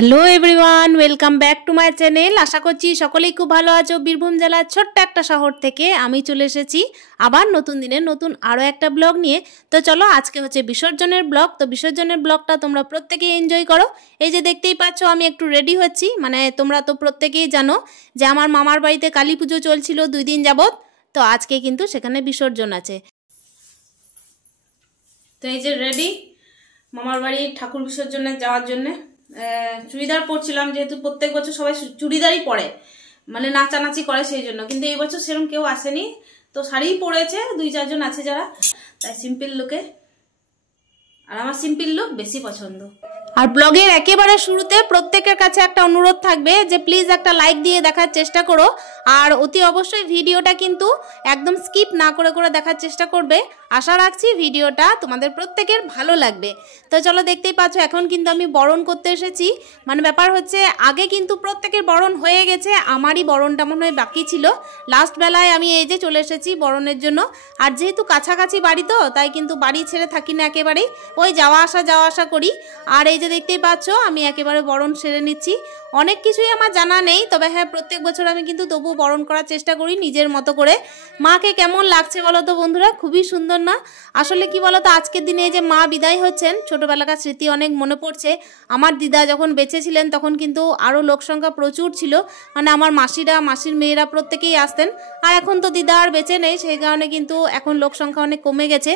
Hello everyone, welcome back to my channel. আশা করছি সকলেই খুব ভালো আছো। বীরভূম জেলার ছোট্ট একটা শহর থেকে আমি চলে এসেছি আবার নতুন দিনের নতুন আরও একটা ব্লগ নিয়ে। তো চলো, আজকে হচ্ছে বিসর্জনের ব্লগ। তো বিসর্জনের ব্লগটা তোমরা প্রত্যেকেই এনজয় করো। এই যে দেখতেই পাচ্ছ আমি একটু রেডি হচ্ছি, মানে তোমরা তো প্রত্যেকেই জানো যে আমার মামার বাড়িতে কালী পুজো চলছিল 2 দিন যাবৎ। তো আজকে কিন্তু সেখানে বিসর্জন আছে। তো এই যে রেডি মামার বাড়ি ঠাকুর বিসর্জনে যাওয়ার জন্যে। চুড়িদার পরছিলাম, যেহেতু প্রত্যেক বছর সবাই চুড়িদারই পরে, মানে নাচানাচি করে সেই জন্য। কিন্তু এই বছর সেরকম কেউ আসেনি, তো শাড়িই পরেছে 2-4 জন আছে যারা, তাই সিম্পল লুকে। আর আমার সিম্পল লুক বেশি পছন্দ। আর ব্লগের একেবারে শুরুতে প্রত্যেকের কাছে একটা অনুরোধ থাকবে যে প্লিজ একটা লাইক দিয়ে দেখার চেষ্টা করো, আর অতি অবশ্যই ভিডিওটা কিন্তু একদম স্কিপ না করে করে দেখার চেষ্টা করবে। আশা রাখছি ভিডিওটা তোমাদের প্রত্যেকের ভালো লাগবে। তো চলো, দেখতেই পাচ্ছ এখন কিন্তু আমি বরণ করতে এসেছি। মানে ব্যাপার হচ্ছে আগে কিন্তু প্রত্যেকের বরণ হয়ে গেছে, আমারই বরণটা মনে হয় বাকি ছিল। লাস্ট বেলায় আমি এই যে চলে এসেছি বরণের জন্য। আর যেহেতু কাছাকাছি বাড়ি, তো তাই কিন্তু বাড়ি ছেড়ে থাকি না একেবারেই, ওই যাওয়া আসা করি। আর এই যে দেখতেই পাচ্ছ আমি একেবারে বরণ সেরে নিচ্ছি। অনেক কিছুই আমার জানা নেই, তবে হ্যাঁ প্রত্যেক বছর আমি কিন্তু তবু বরণ করার চেষ্টা করি নিজের মতো করে। মাকে কেমন লাগছে বলো তো বন্ধুরা? খুবই সুন্দর না? আসলে কি বলো তো, আজকের দিনে যে মা বিদায় হচ্ছেন, ছোটবেলাকার স্মৃতি অনেক মনে পড়ছে। আমার দিদা যখন বেঁচে ছিলেন তখন কিন্তু আরও লোক সংখ্যা প্রচুর ছিল, মানে আমার মাসিরা মাসির মেয়েরা প্রত্যেকেই আসতেন। আর এখন তো দিদা আর বেঁচে নেই, সেই কারণে কিন্তু এখন লোক সংখ্যা অনেক কমে গেছে।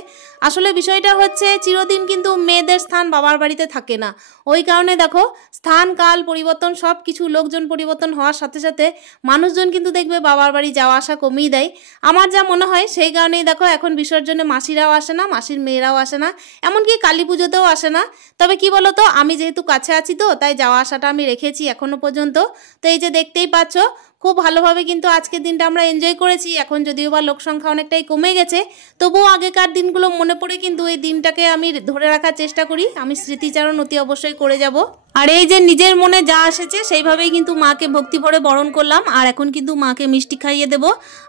আসলে বিষয়টা হচ্ছে চিরদিন কিন্তু মেয়েদের স্থান বাবার বাড়িতে থাকে না। ওই কারণে দেখো স্থান কাল পরিবর্তন, সব কিছু লোকজন পরিবর্তন হওয়ার সাথে সাথে মানুষজন কিন্তু দেখবে বাবার বাড়ি যাওয়া আসা কমিয়ে দেয়। আমার যা মনে হয় সেই কারণেই দেখো এখন বিসর্জনে মাসিরাও আসে না, মাসির মেয়েরাও আসে না, এমনকি কালী পুজোতেও আসে না। তবে কি বলো তো, আমি যেহেতু কাছে আছি তো তাই যাওয়া আসাটা আমি রেখেছি এখনো পর্যন্ত। তো এই যে দেখতেই পাচ্ছ খুব ভালোভাবে কিন্তু আজকের দিনটা আমরা এনজয় করেছি। এখন যদিও বা লোক সংখ্যা অনেকটাই কমে গেছে, তবুও আগেকার দিনগুলো মনে পড়ে কিন্তু এই দিনটাকে আমি ধরে রাখার চেষ্টা করি। আমি স্মৃতিচারণ অতি অবশ্যই করে যাব। আর এই যে নিজের মনে যা এসেছে সেইভাবেই কিন্তু মাকে ভক্তি ভরে বরণ করলাম। আর এখন কিন্তু মাকে মিষ্টি খাইয়ে দেব।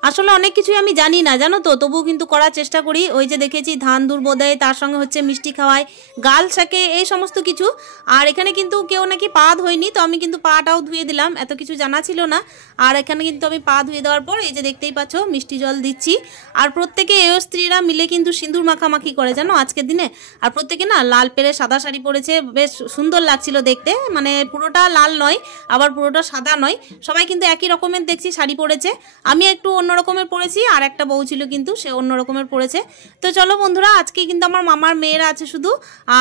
আসলে অনেক কিছুই আমি জানি না, জানো তো, তবুও কিন্তু করার চেষ্টা করি। ওই যে দেখেছি ধান দুর্ব দেয়, তার সঙ্গে হচ্ছে মিষ্টি খাওয়ায়, গাল শাকে, এই সমস্ত কিছু। আর এখানে কিন্তু কেউ নাকি পা ধোয়নি, তো আমি কিন্তু পাটাও ধুয়ে দিলাম, এত কিছু জানা ছিল না। আর এখানে কিন্তু আমি পা ধুয়ে দেওয়ার পর এই যে দেখতেই পাচ্ছ মিষ্টি জল দিচ্ছি। আর প্রত্যেকে এও স্ত্রীরা মিলে কিন্তু সিঁদুর মাখামাখি করে, জানো, আজকের দিনে। আর প্রত্যেকে না লাল পেরে সাদা শাড়ি পরেছে, বেশ সুন্দর লাগছিল দেখতে। মানে পুরোটা লাল নয়, আবার পুরোটা সাদা নয়, সবাই কিন্তু একই রকমের দেখছি শাড়ি পরেছে। আমি একটু অন্য রকমের পরেছি, আর একটা বউ ছিল কিন্তু সে অন্য রকমের পরেছে। তো চলো বন্ধুরা, আজকে কিন্তু আমার মামার মেয়েরা আছে শুধু।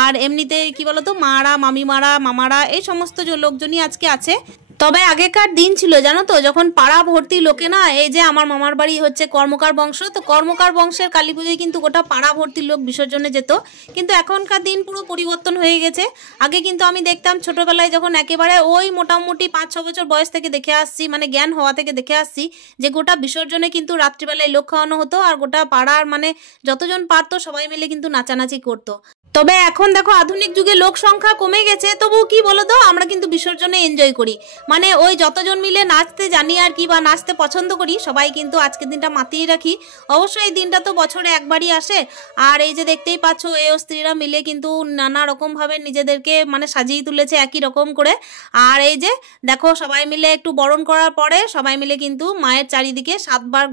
আর এমনিতে কি বলতো, মারা মামিমারা মামারা এই সমস্ত লোকজনই আজকে আছে। তবে আগেকার দিন ছিল জানো তো, যখন পাড়া ভর্তি লোকে না, এই যে আমার মামার বাড়ি হচ্ছে কর্মকার বংশ, তো কর্মকার বংশের কালী পুজোয় কিন্তু গোটা পাড়া ভর্তি লোক বিসর্জনে যেত। কিন্তু এখনকার দিন পুরো পরিবর্তন হয়ে গেছে। আগে কিন্তু আমি দেখতাম ছোটবেলায়, যখন একেবারে ওই মোটামুটি 5-6 বছর বয়স থেকে দেখে আসছি, মানে জ্ঞান হওয়া থেকে দেখে আসছি, যে গোটা বিসর্জনে কিন্তু রাত্রিবেলায় লোক খাওয়ানো হতো। আর গোটা পাড়ার মানে যতজন পারতো সবাই মিলে কিন্তু নাচানাচি করতো। তবে এখন দেখো আধুনিক যুগে লোক সংখ্যা কমে গেছে, তবু কি বলতো আমরা কিন্তু বিসর্জনে এনজয় করি। মানে ওই যতজন মিলে নাচতে জানি আর কি, বা নাচতে পছন্দ করি, সবাই কিন্তু আজকের দিনটা মাতিয়ে রাখি। অবশ্যই এই দিনটা তো বছরে একবারই আসে। আর এই যে দেখতেই পাচ্ছ এই স্ত্রীরা মিলে কিন্তু নানা রকমভাবে নিজেদেরকে মানে সাজিয়ে তুলেছে একই রকম করে। আর এই যে দেখো সবাই মিলে একটু বরণ করার পরে সবাই মিলে কিন্তু মায়ের চারিদিকে 7 বার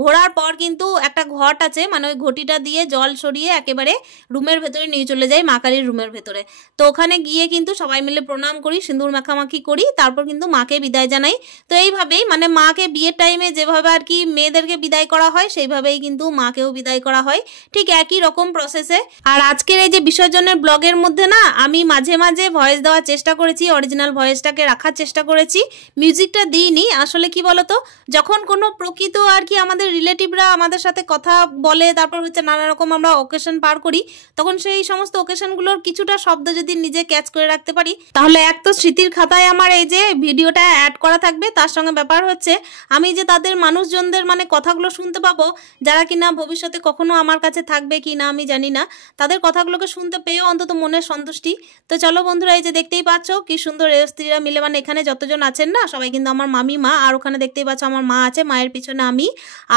ঘোরার পর কিন্তু একটা ঘট আছে, মানে ওই ঘটিটা দিয়ে জল সরিয়ে একেবারে রুমের ভেতরে নিয়ে চলে যাই, মা কালীর রুমের ভেতরে। তো ওখানে গিয়ে কিন্তু সবাই মিলে প্রণাম করি, সিঁদুর মাখামাখি করি, তারপর কিন্তু মাকে বিদায় জানাই। তো এইভাবেই মানে মাকে বিয়ের টাইমে যেভাবে আর কি মেয়েদেরকে বিদায় করা হয়, সেইভাবেই কিন্তু মাকেও বিদায় করা হয়, ঠিক একই রকম প্রসেসে। আর আজকের এই যে বিসর্জনের ব্লগের মধ্যে না আমি মাঝে মাঝে ভয়েস দেওয়ার চেষ্টা করেছি, অরিজিনাল ভয়েসটাকে রাখার চেষ্টা করেছি, মিউজিকটা দিইনি। আসলে কি বলতো, যখন কোনো প্রকৃত আর কি আমাদের রিলেটিভরা আমাদের সাথে কথা বলে, তারপর হচ্ছে নানা রকম আমরা অকেশন পার করি, তখন সেই সমস্ত অকেশনগুলোর কিছুটা শব্দ যদি নিজে ক্যাচ করে রাখতে পারি, তাহলে এক তো স্মৃতির খাতায় আমার এই যে ভিডিওটা অ্যাড করা থাকবে, তার সঙ্গে ব্যাপার হচ্ছে আমি যে তাদের মানুষজনদের মানে কথাগুলো শুনতে পাবো, যারা কিনা ভবিষ্যতে কখনো আমার কাছে থাকবে কি না আমি জানি না, তাদের কথাগুলোকে শুনতে পেয়েও অন্তত মনের সন্তুষ্টি। তো চলো বন্ধুরা, এই যে দেখতেই পাচ্ছ কি সুন্দর এই স্ত্রীরা মিলে, মানে এখানে যতজন আছেন না সবাই কিন্তু আমার মামি মা। আর ওখানে দেখতেই পাচ্ছ আমার মা আছে, মায়ের পিছনে আমি,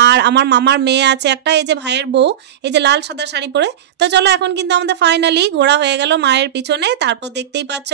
আর আমার মামার মেয়ে আছে একটা, এই যে ভাইয়ের বউ, এই যে লাল সাদা শাড়ি পরে। তো চলো এখন কিন্তু আমাদের ফাইনালি ঘোরা হয়ে গেল মায়ের পিছনে। তারপর দেখতেই পাচ্ছ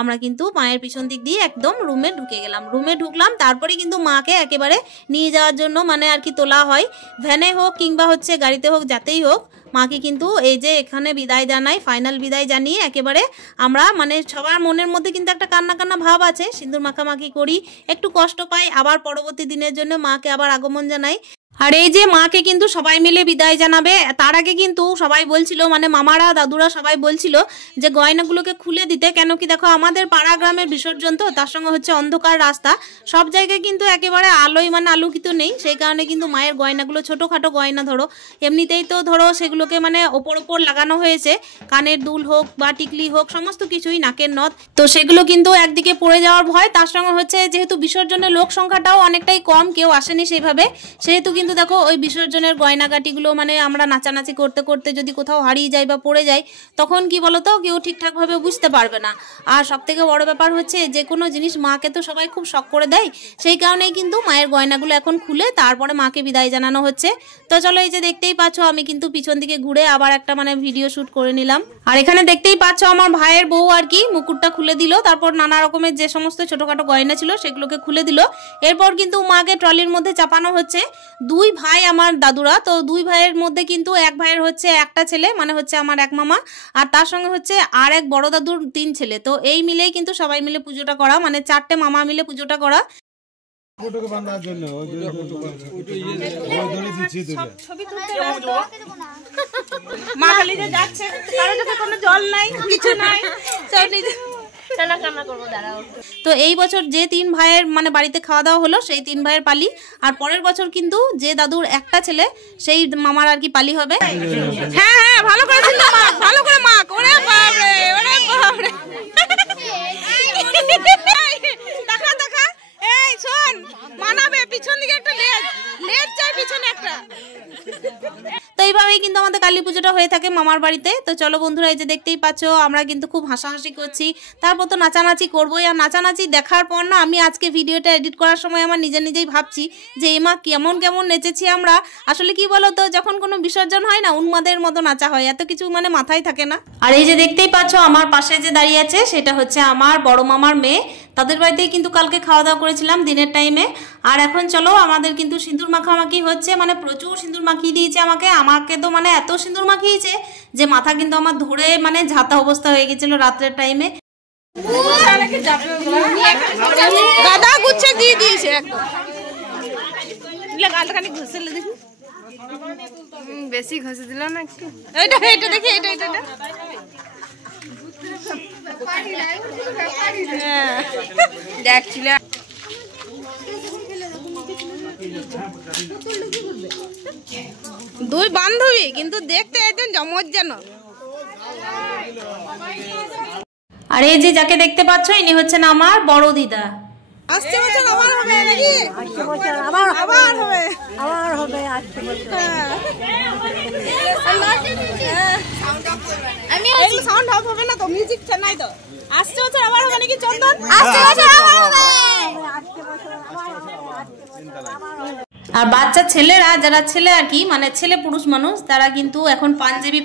আমরা কিন্তু মায়ের পিছন দিক দিয়ে একদম রুমে ঢুকে গেলাম। রুমে ঢুকলাম, তারপরে কিন্তু মাকে একেবারে নিয়ে যাওয়ার জন্য মানে আর কি তোলা হয়, ভ্যানে হোক কিংবা হচ্ছে গাড়িতে হোক, যাতেই হোক মাকে কিন্তু এই যে এখানে বিদায় জানাই, ফাইনাল বিদায় জানিয়ে একেবারে আমরা মানে সবার মনের মধ্যে কিন্তু একটা কান্না কান্না ভাব আছে, সিঁদুর মাখামাখি করি, একটু কষ্ট পাই, আবার পরবর্তী দিনের জন্য মাকে আবার আগমন জানাই। আর এই যে মাকে কিন্তু সবাই মিলে বিদায় জানাবে, তার আগে কিন্তু সবাই বলছিল মানে মামারা দাদুরা সবাই বলছিল যে গয়নাগুলোকে খুলে দিতে, কেন কি দেখো আমাদের পাড়া গ্রামের বিসর্জন তো, তার সঙ্গে হচ্ছে অন্ধকার রাস্তা, সব জায়গায় কিন্তু একেবারে আলোয় মানে আলোকিত নেই, সেই কারণে কিন্তু মায়ের গয়নাগুলো ছোটোখাটো গয়না ধরো এমনিতেই তো ধরো সেগুলোকে মানে ওপর লাগানো হয়েছে, কানের দুল হোক বা টিকলি হোক সমস্ত কিছুই, নাকের নথ, তো সেগুলো কিন্তু একদিকে পড়ে যাওয়ার ভয়, তার সঙ্গে হচ্ছে যেহেতু বিসর্জনের লোক সংখ্যাটাও অনেকটাই কম, কেউ আসেনি সেইভাবে, সেহেতু কিন্তু দেখো ওই বিসর্জনের গয়নাগাটিগুলো মানে আমরা নাচানাচি করতে করতে যদি কোথাও হারিয়ে যাই বা পড়ে যাই, তখন কি বলতো কেউ ঠিকঠাকভাবে বুঝতে পারবে না। আর সব থেকে বড় ব্যাপার হচ্ছে যে কোনো জিনিস মাকে তো সবাই খুব শখ করে দেয়, সেই কারণেই কিন্তু মায়ের গয়নাগুলো এখন খুলে তারপরে মাকে বিদায় জানানো হচ্ছে। তো চলো এই যে দেখতেই পাচ্ছ আমি কিন্তু পিছন দিকে ঘুরে আবার একটা মানে ভিডিও শ্যুট করে নিলাম। আর এখানে দেখতেই পাচ্ছ আমার ভাইয়ের বউ আর কি মুকুটটা খুলে দিল, তারপর নানা রকমের যে সমস্ত ছোটোখাটো গয়না ছিল সেগুলোকে খুলে দিল। এরপর কিন্তু মাকে ট্রলির মধ্যে চাপানো হচ্ছে। দুই ভাই আমার দাদুরা, তো দুই ভাইয়ের মধ্যে কিন্তু এক ভাইয়ের হচ্ছে একটা ছেলে মানে হচ্ছে আমার এক মামা, আর তার সঙ্গে হচ্ছে আর এক বড় দাদুর 3 ছেলে, তো এই মিলেই কিন্তু সবাই মিলে পুজোটা করা, মানে 4টে মামা মিলে পুজোটা করা। মা খালি যে যাচ্ছে, কারো চোখে কোনো জল নাই, কিছু নাই, সব নিজে তো এই বছর যে 3 ভাইয়ের মানে বাড়িতে খাওয়া দাওয়া হলো সেই 3 ভাইয়ের পালি, আর পরের বছর কিন্তু যে দাদুর একটা ছেলে সেই মামার আর কি পালি হবে। হ্যাঁ হ্যাঁ ভালো করে মাখ, ভালো করে মাখ, ওরে বাপরে ওরে বাপরে, দেখা দেখা, এই শোন মানাবে, পিছন দিকে একটা লেজ চাই, পিছনে একটা। তো এইভাবেই কিন্তু আমাদের কালী পুজোটা হয়ে থাকে মামার বাড়িতে। তো চলো বন্ধুরা এই যে দেখতেই পাচ্ছ আমরা কিন্তু খুব হাসাহাসি করছি, তারপর তো নাচানাচি করবোই। আর নাচানাচি দেখার পর না আমি আজকে ভিডিওটা এডিট করার সময় আমার নিজেই ভাবছি যে এমা কেমন কেমন নেচেছি আমরা। আসলে কি বলো তো, যখন কোনো বিসর্জন হয় না উন্মাদের মতো নাচা হয়, এত কিছু মানে মাথায় থাকে না। আর এই যে দেখতেই পাচ্ছ আমার পাশে যে দাঁড়িয়ে আছে সেটা হচ্ছে আমার বড় মামার মেয়ে, তাদের বাড়িতেই কিন্তু কালকে খাওয়া দাওয়া করেছিলাম দিনের টাইমে। আর এখন চলো আমাদের কিন্তু সিঁদুর মাখামাখি হচ্ছে, মানে প্রচুর সিঁদুর মাখিয়ে দিয়েছে আমাকে তো মানে এত সিঁদুর মাখিয়েছে যে মাথা কিন্তু আমার ধরে মানে ঝাঁতা অবস্থা হয়ে গেছিল রাত্রের টাইমে। গাদা গুচ্ছে দিয়ে দিয়েছে একদম, গালখানি ঘষে দেখি, বেশি ঘষে দিল না একটু, এটা দেখি এটা দেখছিল দুই বান্ধবী কিন্তু দেখতে একদম জমজ যেন। আর এই যে যাকে দেখতে পাচ্ছ ইনি হচ্ছেন আমার বড় দিদা। আসছে বছর আবার হবে নাকি? আসছে বছর আবার হবে আসছে বছর। আমি এই সাউন্ড অফ হবে না তো, মিউজিক নাই তো। আসছে বছর আবার হবে নাকি চন্দন? আসছে বছর আবার হবে, আসছে বছর আবার হবে। আর বাচ্চা ছেলেরা যারা ছেলে আর কি মানে ছেলে পুরুষ মানুষ তারা কিন্তু এখন পাঞ্জাবি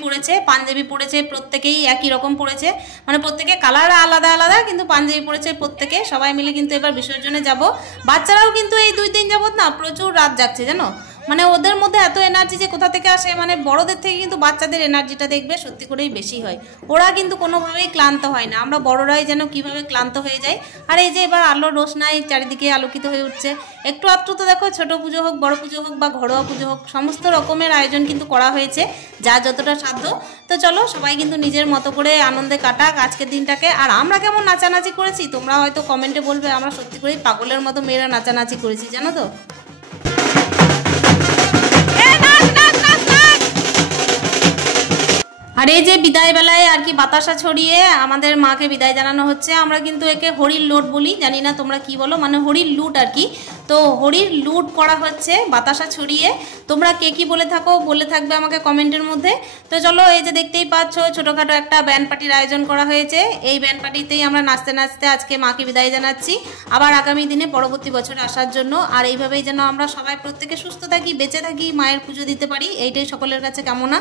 পরেছে প্রত্যেকেই একই রকম পরেছে, মানে প্রত্যেকে কালার আলাদা আলাদা কিন্তু পাঞ্জাবি পরেছে প্রত্যেকে, সবাই মিলে কিন্তু এবার বিসর্জনে যাব। বাচ্চারাও কিন্তু এই 2 দিন যাবত না প্রচুর রাত জাগছে জানো, মানে ওদের মধ্যে এত এনার্জি যে কোথা থেকে আসে, মানে বড়দের থেকে কিন্তু বাচ্চাদের এনার্জিটা দেখবে সত্যি করেই বেশি হয়, ওরা কিন্তু কোনোভাবেই ক্লান্ত হয় না, আমরা বড়রাই যেন কিভাবে ক্লান্ত হয়ে যাই। আর এই যে এবার আলোর রোশনাই চারিদিকে আলোকিত হয়ে উঠছে, একটু আধটু তো দেখো ছোট পুজো হোক বড় পুজো হোক বা ঘরোয়া পুজো হোক সমস্ত রকমের আয়োজন কিন্তু করা হয়েছে যা যতটা সাধ্য। তো চলো সবাই কিন্তু নিজের মতো করে আনন্দে কাটাক আজকের দিনটাকে। আর আমরা কেমন নাচানাচি করেছি তোমরা হয়তো কমেন্টে বলবে, আমরা সত্যি করেই পাগলের মতো মেয়েরা নাচানাচি করেছি জানো তো। আর এই যে বিদায় বেলায় আর কি বাতাসা ছড়িয়ে আমাদের মাকে বিদায় জানানো হচ্ছে, আমরা কিন্তু একে হরির লোট বলি, জানি না তোমরা কি বলো, মানে হরির লুট আর কি। তো হরির লুট করা হচ্ছে বাতাসা ছড়িয়ে, তোমরা কে কি বলে থাকো বলে থাকবে আমাকে কমেন্টের মধ্যে। তো চলো এই যে দেখতেই পাচ্ছ ছোটোখাটো একটা ব্যান্ড পার্টির আয়োজন করা হয়েছে, এই ব্যান্ড পার্টিতেই আমরা নাচতে নাচতে আজকে মাকে বিদায় জানাচ্ছি আবার আগামী দিনে পরবর্তী বছরে আসার জন্য। আর এইভাবেই যেন আমরা সবাই প্রত্যেকে সুস্থ থাকি, বেঁচে থাকি, মায়ের পুজো দিতে পারি, এইটাই সকলের কাছে কামনা।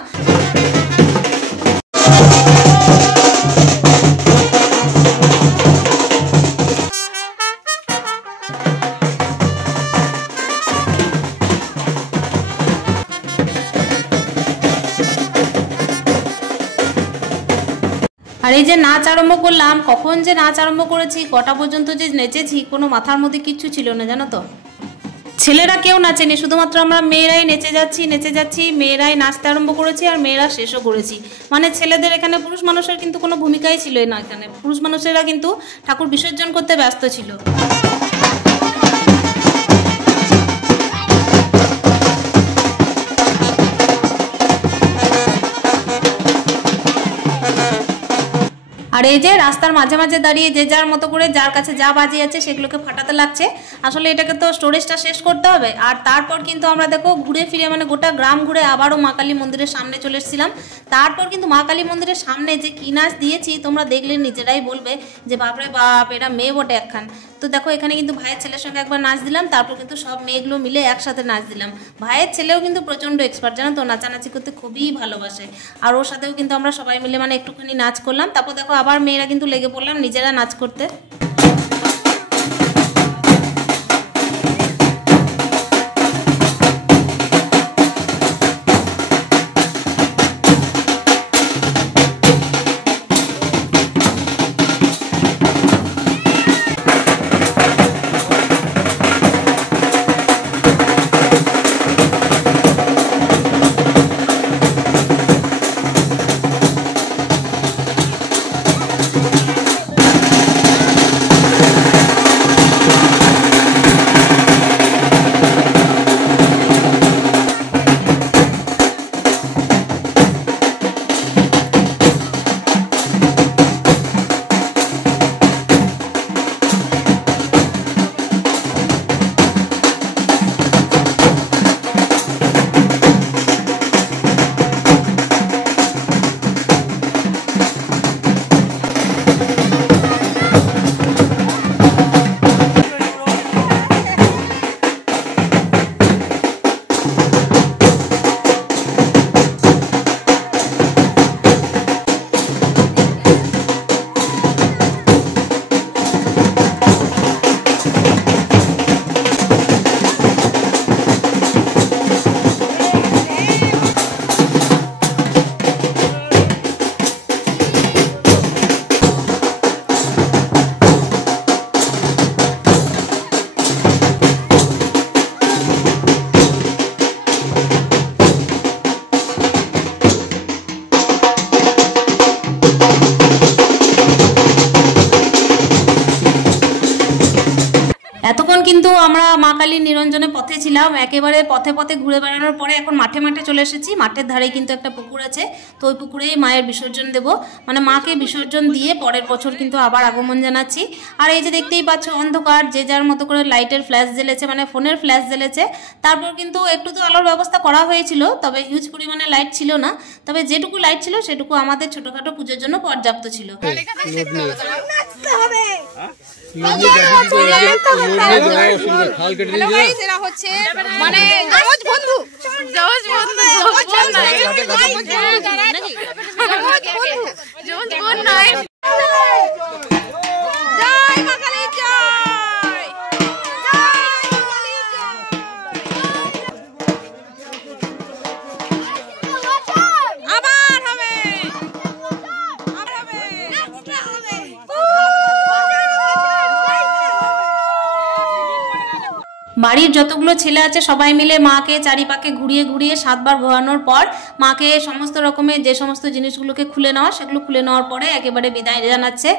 আর এই যে নাচ আরম্ভ করলাম, কখন যে নাচ আরম্ভ করেছি, কটা পর্যন্ত যে নেচেছি কোনো মাথার মধ্যে কিচ্ছু ছিল না জানো তো। ছেলেরা কেউ নাচেনি, শুধুমাত্র আমরা মেয়েরাই নেচে যাচ্ছি, মেয়েরাই নাচতে আরম্ভ করেছি আর মেয়েরা শেষও করেছি। মানে ছেলেদের এখানে পুরুষ মানুষের কিন্তু কোনো ভূমিকাই ছিল না, এখানে পুরুষ মানুষেরা কিন্তু ঠাকুর বিসর্জন করতে ব্যস্ত ছিল। আর এই যে রাস্তার মাঝে মাঝে দাঁড়িয়ে যে যার মতো করে যার কাছে যা বাজি আছে সেগুলোকে ফাটাতে লাগছে। আসলে এটাকে তো স্টোরেজটা শেষ করতে হবে। আর তারপর কিন্তু আমরা দেখো ঘুরে ফিরে মানে গোটা গ্রাম ঘুরে আবারও মা কালী মন্দিরের সামনে চলে এসেছিলাম। তারপর কিন্তু মা কালী মন্দিরের সামনে যে কী নাচ দিয়েছি তোমরা দেখলে নিজেরাই বলবে যে বাপরে বাপ এরা মেয়ে বটে একখান। তো দেখো এখানে কিন্তু ভাইয়ের ছেলের সঙ্গে একবার নাচ দিলাম, তারপর কিন্তু সব মেয়েগুলো মিলে একসাথে নাচ দিলাম। ভাইয়ের ছেলেও কিন্তু প্রচণ্ড এক্সপার্ট জানো তো, নাচানাচি করতে খুবই ভালোবাসে। আর ওর সাথেও কিন্তু আমরা সবাই মিলে মানে একটুখানি নাচ করলাম। তারপর দেখো আবার মেয়েরা কিন্তু লেগে পড়লাম নিজেরা নাচ করতে। এতক্ষণ কিন্তু আমরা মা কালীর নিরঞ্জনে পথে ছিলাম, একেবারে পথে পথে ঘুরে বেড়ানোর পরে এখন মাঠে মাঠে চলে এসেছি। মাঠের ধারেই কিন্তু একটা পুকুর আছে, তো ওই পুকুরেই মায়ের বিসর্জন দেব, মানে মাকে বিসর্জন দিয়ে পরের বছর কিন্তু আবার আগমন জানাচ্ছি। আর এই যে দেখতেই পাচ্ছ অন্ধকার, যে যার মতো করে লাইটের ফ্ল্যাশ জ্বেলেছে, মানে ফোনের ফ্ল্যাশ জ্বেলেছে। তারপর কিন্তু একটু তো আলোর ব্যবস্থা করা হয়েছিল, তবে হিউজ পরিমাণে লাইট ছিল না, তবে যেটুকু লাইট ছিল সেটুকু আমাদের ছোটখাটো পুজোর জন্য পর্যাপ্ত ছিল। মানে বাড়ির যতগুলো ছেলে আছে সবাই মিলে মাকে চারিপাকে ঘুরিয়ে ঘুরিয়ে 7 বার ঘোরানোর পর মাকে সমস্ত রকমের যে সমস্ত জিনিসগুলোকে খুলে নেওয়া সেগুলো খুলে নেওয়ার পরে একেবারে বিদায় জানাচ্ছে।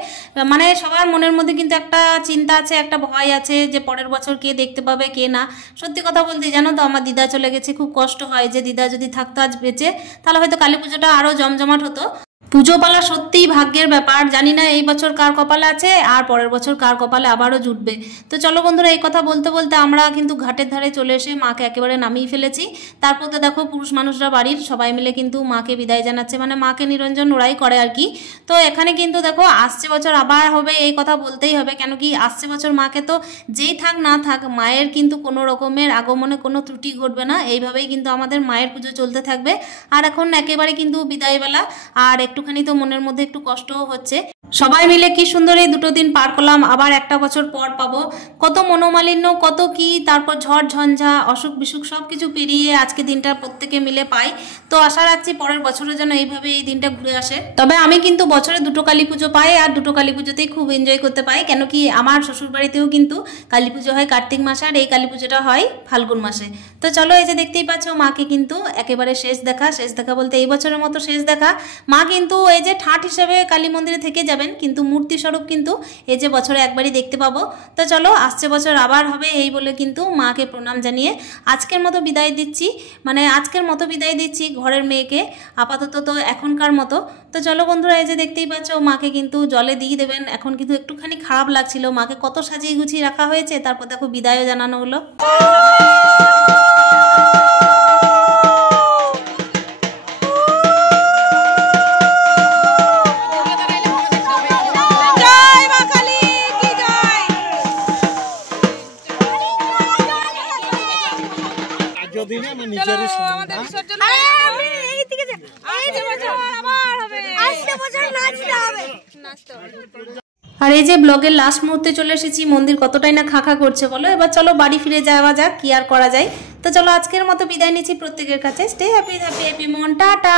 মানে সবার মনের মধ্যে কিন্তু একটা চিন্তা আছে, একটা ভয় আছে যে পরের বছর কে দেখতে পাবে কে না। সত্যি কথা বলতে জানো তো আমার দিদা চলে গেছে, খুব কষ্ট হয় যে দিদা যদি থাকতো আজ বেঁচে তাহলে হয়তো কালী পুজোটা আরও জমজমাট হতো। পুজো পালা সত্যিই ভাগ্যের ব্যাপার, জানি না এই বছর কার কপালে আছে আর পরের বছর কার কপালে আবারও জুটবে। তো চলো বন্ধুরা, এই কথা বলতে বলতে আমরা কিন্তু ঘাটের ধারে চলে এসে মাকে একেবারে নামিয়ে ফেলেছি। তারপর তো দেখো পুরুষ মানুষরা বাড়ির সবাই মিলে কিন্তু মাকে বিদায় জানাচ্ছে, মানে মাকে নিরঞ্জন ওরাই করে আর কি। তো এখানে কিন্তু দেখো আসছে বছর আবার হবে, এই কথা বলতেই হবে, কেন কি আসছে বছর মাকে তো যেই থাক না থাক মায়ের কিন্তু কোনো রকমের আগমনে কোনো ত্রুটি ঘটবে না, এইভাবেই কিন্তু আমাদের মায়ের পুজো চলতে থাকবে। আর এখন একেবারে কিন্তু বিদায়বেলা, আর একটু একটুখানি তো মনের মধ্যে একটু কষ্টও হচ্ছে। সবাই মিলে কি সুন্দর এই 2 দিন পার করলাম, আবার একটা বছর পর পাবো। কত মনোমালিন্য, কত কি, তারপর ঝড় ঝঞ্ঝা, অসুখ বিসুখ সব কিছু পেরিয়ে আজকে দিনটা প্রত্যেকে মিলে পাই। তো আশা রাখছি পরের বছরের জন্য এইভাবে এই দিনটা ঘুরে আসে। তবে আমি কিন্তু বছরে 2টো কালী পুজো পাই, আর 2টো কালী পুজোতেই খুব এনজয় করতে পাই। কেন কি আমার শ্বশুরবাড়িতেও কিন্তু কালী পুজো হয় কার্তিক মাসে, আর এই কালী পুজোটা হয় ফাল্গুন মাসে। তো চলো, এই যে দেখতেই পাচ্ছ মাকে কিন্তু একেবারে শেষ দেখা বলতে এই বছরের মতো শেষ দেখা। মা কিন্তু এই যে ঠাট হিসেবে কালী মন্দিরে থেকে যাবেন, কিন্তু মূর্তি স্বরূপ কিন্তু এই যে বছরে একবারই দেখতে পাবো। তো চলো, আসছে বছর আবার হবে এই বলে কিন্তু মাকে প্রণাম জানিয়ে আজকের মতো বিদায় দিচ্ছি ঘরের মেয়েকে, আপাতত তো এখনকার মতো। তো চলো বন্ধুরা, এই যে দেখতেই পাচ্ছ মাকে কিন্তু জলে দিয়ে দেবেন। এখন কিন্তু একটুখানি খারাপ লাগছিল, মাকে কত সাজিয়ে গুছিয়ে রাখা হয়েছে, তারপর দেখো বিদায়ও জানানো হলো। আর এই যে ব্লগের লাস্ট মুহূর্তে চলে এসেছি, মন্দির কতটাই না খাঁখা করছে বলো। এবার চলো বাড়ি ফিরে যাওয়া যাক, কি আর করা যায়। তো চলো আজকের মতো বিদায় নিচ্ছি প্রত্যেকের কাছে। স্টে হ্যাপি হ্যাপি হ্যাপি মন, টাটা।